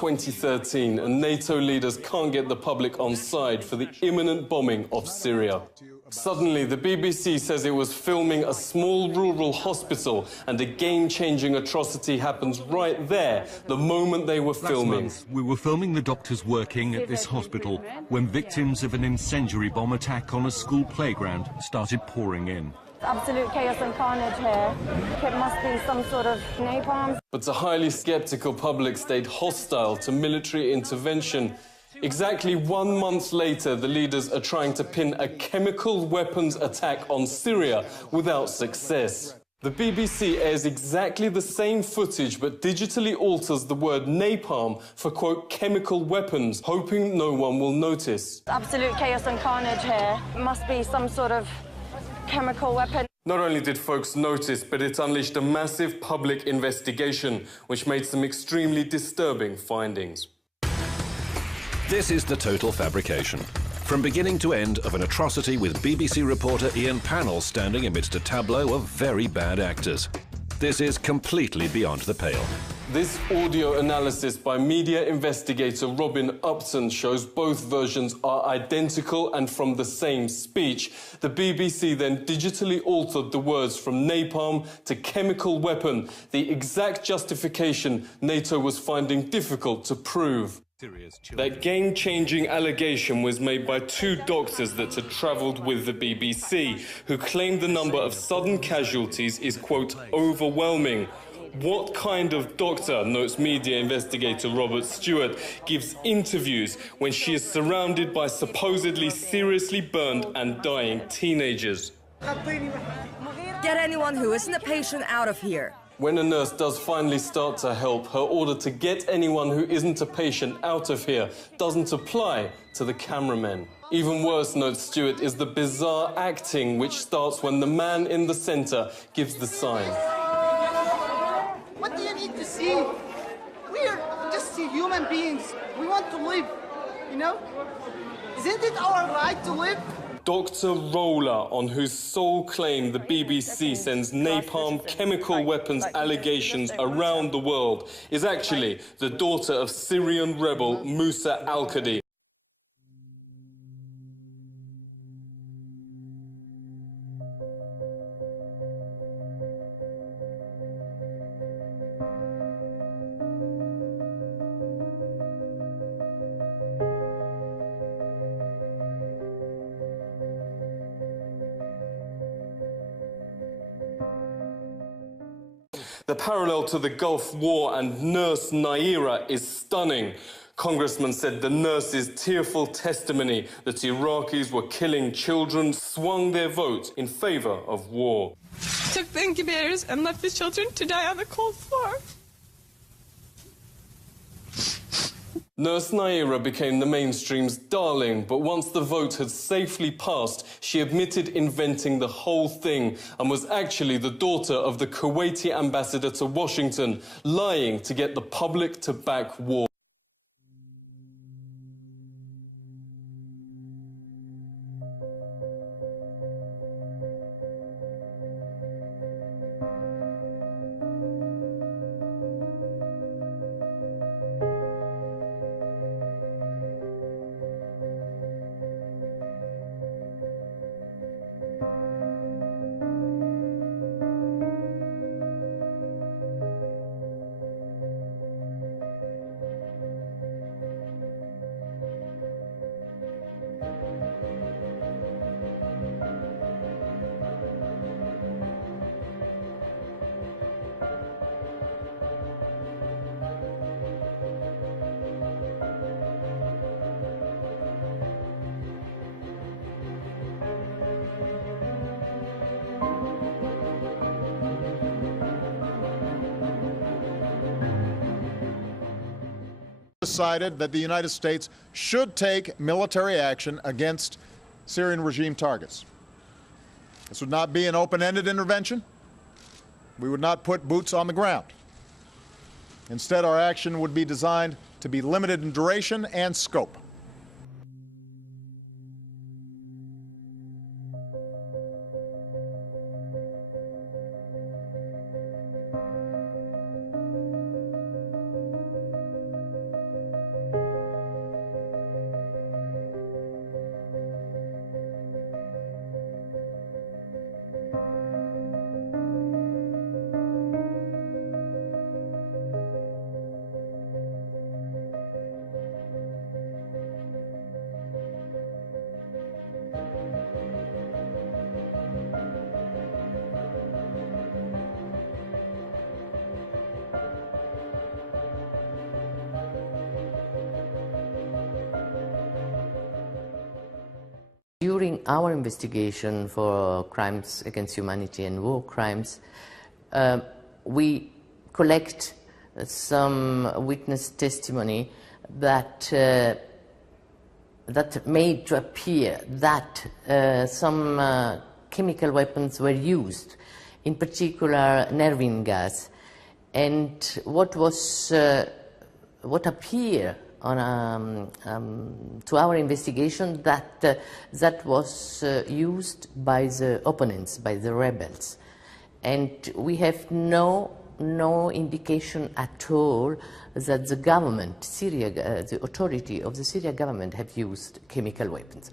2013, and NATO leaders can't get the public on side for the imminent bombing of Syria. Suddenly, the BBC says it was filming a small rural hospital, and a game-changing atrocity happens right there, the moment they were filming. Last month, we were filming the doctors working at this hospital when victims of an incendiary bomb attack on a school playground started pouring in. Absolute chaos and carnage here. It must be some sort of napalm. But a highly sceptical public stayed hostile to military intervention. Exactly 1 month later, the leaders are trying to pin a chemical weapons attack on Syria without success. The BBC airs exactly the same footage but digitally alters the word napalm for, quote, chemical weapons, hoping no one will notice. Absolute chaos and carnage here. It must be some sort of chemical weapon. Not only did folks notice, but it unleashed a massive public investigation, which made some extremely disturbing findings. This is the total fabrication. From beginning to end of an atrocity with BBC reporter Ian Pannell standing amidst a tableau of very bad actors. This is completely beyond the pale. This audio analysis by media investigator Robin Upton shows both versions are identical and from the same speech. The BBC then digitally altered the words from napalm to chemical weapon, the exact justification NATO was finding difficult to prove. That game-changing allegation was made by 2 doctors that had travelled with the BBC, who claimed the number of sudden casualties is, quote, overwhelming. What kind of doctor, notes media investigator Robert Stewart, gives interviews when she is surrounded by supposedly seriously burned and dying teenagers? Get anyone who isn't a patient out of here. When a nurse does finally start to help, her order to get anyone who isn't a patient out of here doesn't apply to the cameramen. Even worse, notes Stewart, is the bizarre acting which starts when the man in the centre gives the sign. What do you need to see? We are just human beings. We want to live, you know? Isn't it our right to live? Dr. Roller, on whose sole claim the BBC sends napalm chemical weapons allegations around the world, is actually the daughter of Syrian rebel Musa al-Qadi. The parallel to the Gulf War and Nurse Naira is stunning. Congressman said the nurse's tearful testimony that Iraqis were killing children swung their vote in favor of war. Took the incubators and left the children to die on the cold floor. Nurse Naira became the mainstream's darling, but once the vote had safely passed, she admitted inventing the whole thing and was actually the daughter of the Kuwaiti ambassador to Washington, lying to get the public to back war. Decided that the United States should take military action against Syrian regime targets. This would not be an open-ended intervention. We would not put boots on the ground. Instead, our action would be designed to be limited in duration and scope. during our investigation for crimes against humanity and war crimes, we collect some witness testimony that that made to appear that some chemical weapons were used, in particular nervine gas. And what appeared on to our investigation that that was used by the opponents, by the rebels, and we have no indication at all that the government, Syria, the authority of the Syria government, have used chemical weapons.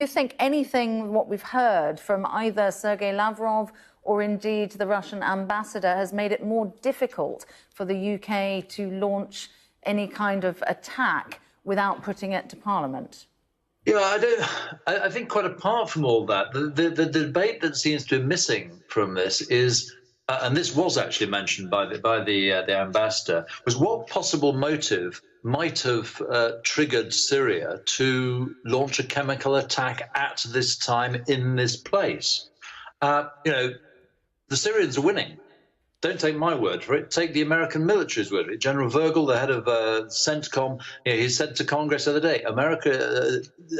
Do you think anything what we've heard from either Sergei Lavrov or indeed the Russian ambassador has made it more difficult for the UK to launch any kind of attack without putting it to Parliament? Yeah, I think quite apart from all that, the debate that seems to be missing from this is, and this was actually mentioned by the ambassador, was what possible motive might have triggered Syria to launch a chemical attack at this time in this place. You know, the Syrians are winning. Don't take my word for it. Take the American military's word for it. General Virgil, the head of CENTCOM, he said to Congress the other day,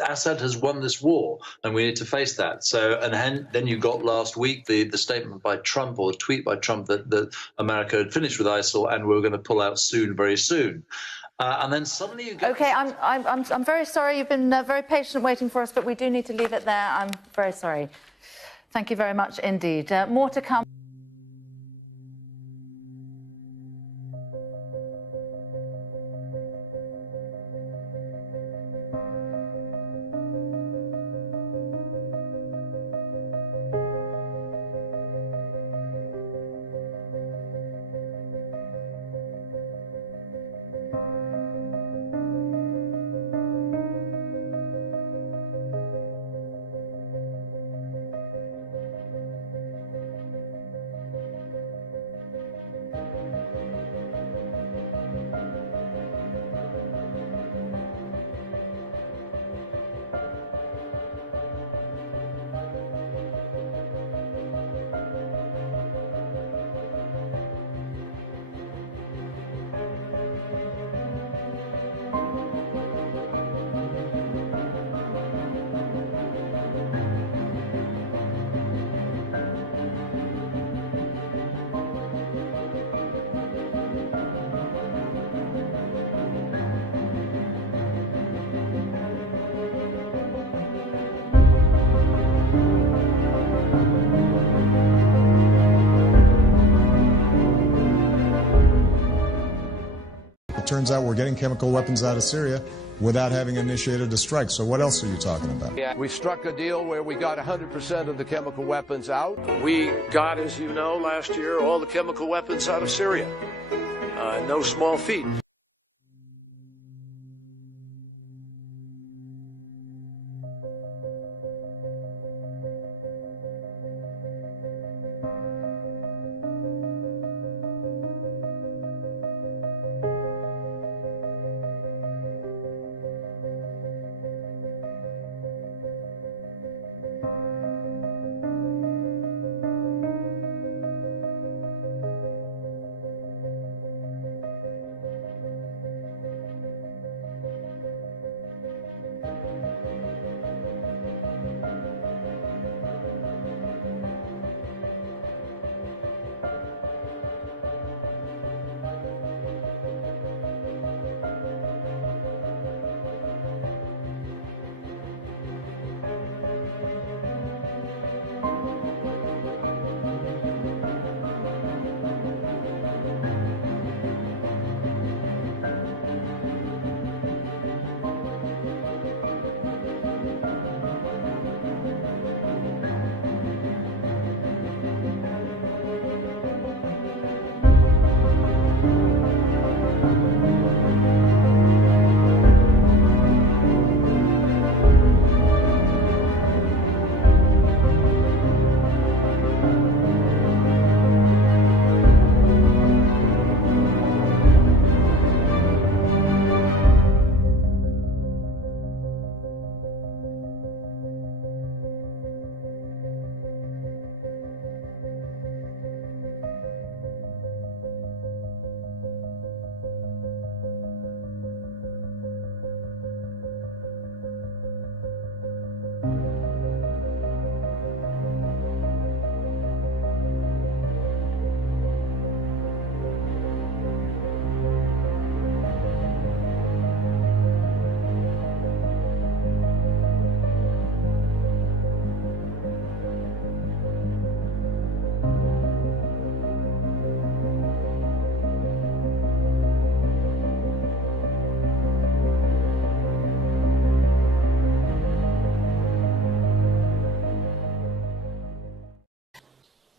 Assad has won this war, and we need to face that. So, and then you got last week the statement by Trump, or the tweet by Trump, that America had finished with ISIL and we were going to pull out soon, very soon. And then suddenly you get... OK, I'm very sorry. You've been very patient waiting for us, but we do need to leave it there. I'm very sorry. Thank you very much indeed. More to come. turns out we're getting chemical weapons out of Syria without having initiated a strike. So what else are you talking about? Yeah, we struck a deal where we got 100% of the chemical weapons out. We got, as you know, last year, all the chemical weapons out of Syria. No small feat.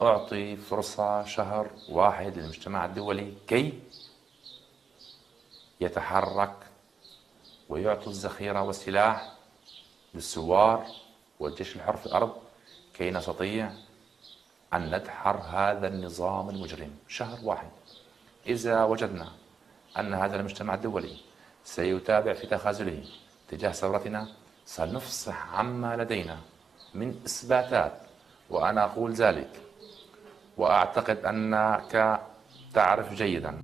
أعطي فرصة شهر واحد للمجتمع الدولي كي يتحرك ويعطي الذخيرة والسلاح للثوار والجيش الحر في الأرض كي نستطيع أن ندحر هذا النظام المجرم. شهر واحد. إذا وجدنا أن هذا المجتمع الدولي سيتابع في تخاذله تجاه ثورتنا سنفصح عما لدينا من إثباتات، وأنا أقول ذلك وأعتقد أنك تعرف جيدا